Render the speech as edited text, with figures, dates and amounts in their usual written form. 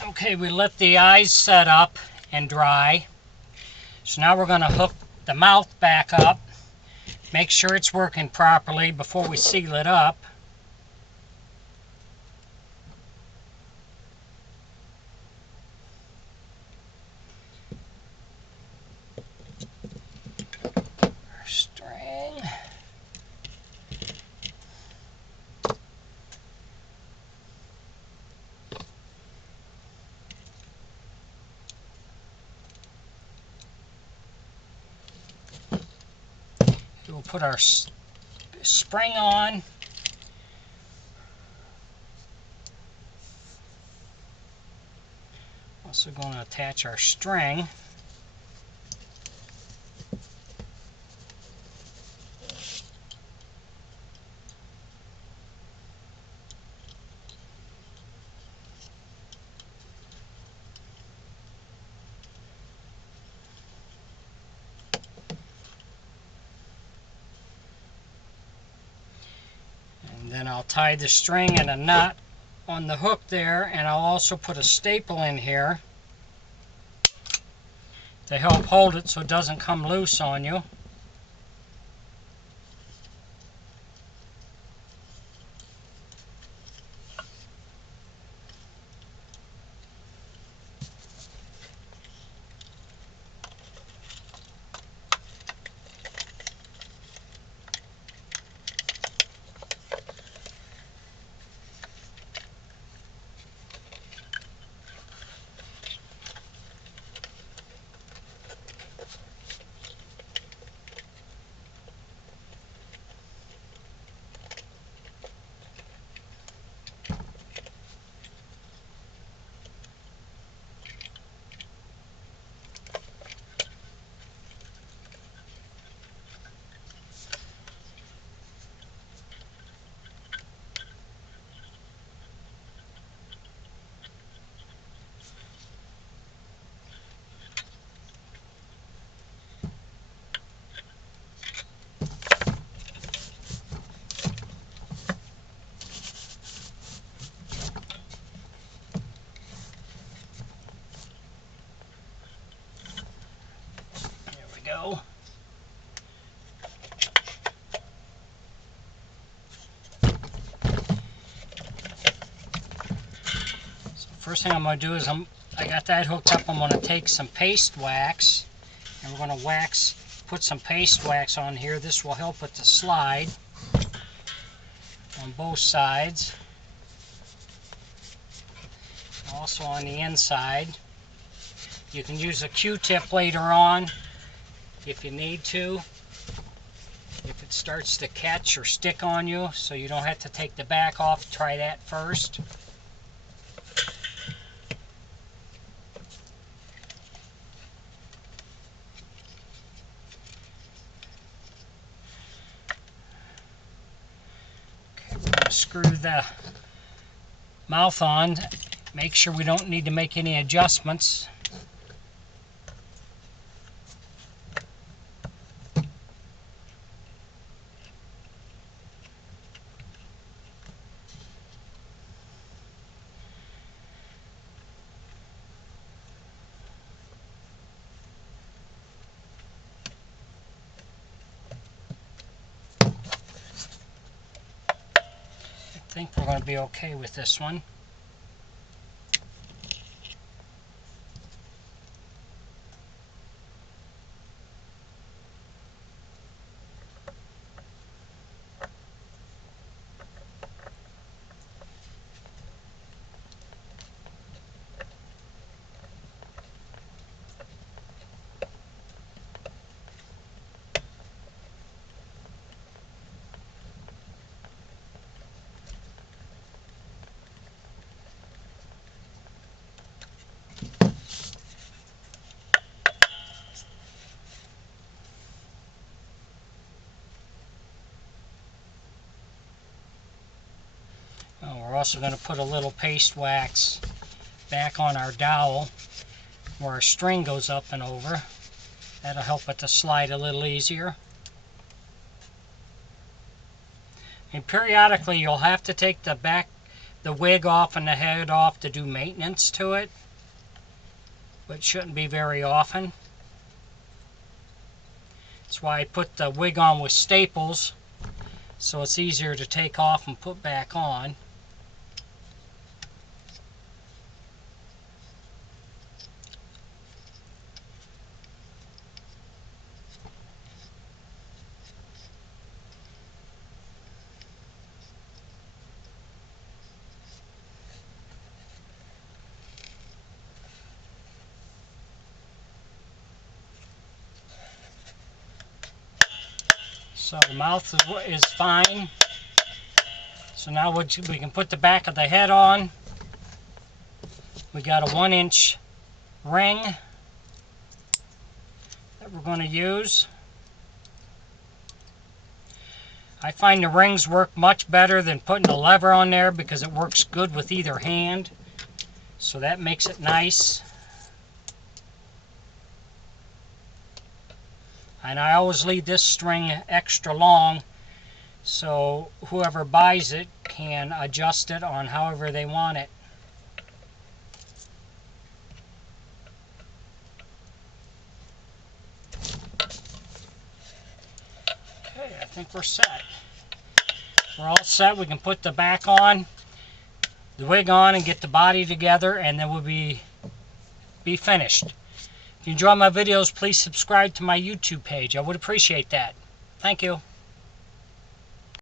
Okay, we let the eyes set up and dry. So now we're going to hook the mouth back up. Make sure it's working properly before we seal it up. Our string. We'll put our spring on. Also going to attach our string. And then I'll tie the string in a knot on the hook there, and I'll also put a staple in here to help hold it so it doesn't come loose on you. Go. So first thing I'm going to do is I got that hooked up. I'm going to take some paste wax and we're going to put some paste wax on here. This will help with the slide on both sides. Also on the inside. You can use a Q-tip later on if you need to, if it starts to catch or stick on you, so you don't have to take the back off. Try that first. Okay, we're going to screw the mouth on. Make sure we don't need to make any adjustments. I think we're going to be okay with this one. We're also going to put a little paste wax back on our dowel where our string goes up and over. That'll help it to slide a little easier. And periodically you'll have to take the the wig off and the head off to do maintenance to it, but shouldn't be very often. That's why I put the wig on with staples, so it's easier to take off and put back on. So the mouth is fine. So now we can put the back of the head on. We got a 1-inch ring that we're going to use. I find the rings work much better than putting a lever on there because it works good with either hand. So that makes it nice. And I always leave this string extra long so whoever buys it can adjust it on however they want it. Okay, I think we're set. We're all set. We can put the back on, the wig on, and get the body together, and then we'll be finished. If you enjoy my videos, please subscribe to my YouTube page. I would appreciate that. Thank you.